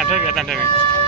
站这边站这边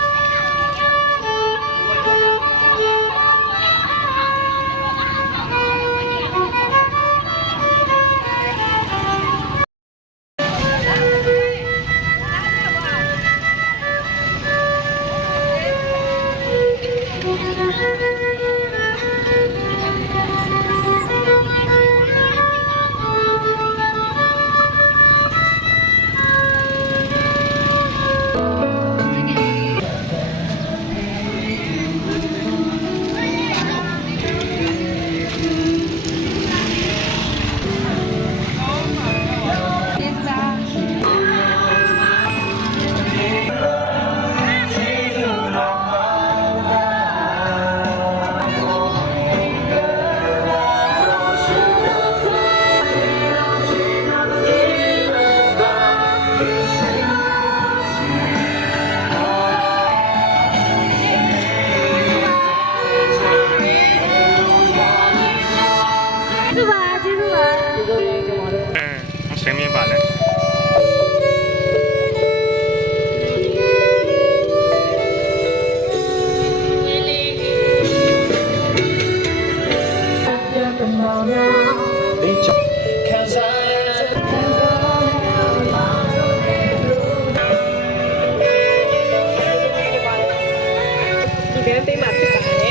ဆင်းမြင်ပါလဲဒီကနေ့မှာဖြစ်ပါတယ်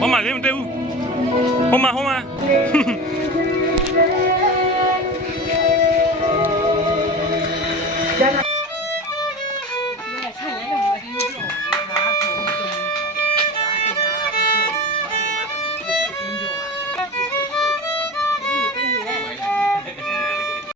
ဟိုမှာလေးမတွေ့ဘူးဟိုမှာဟိုမှာ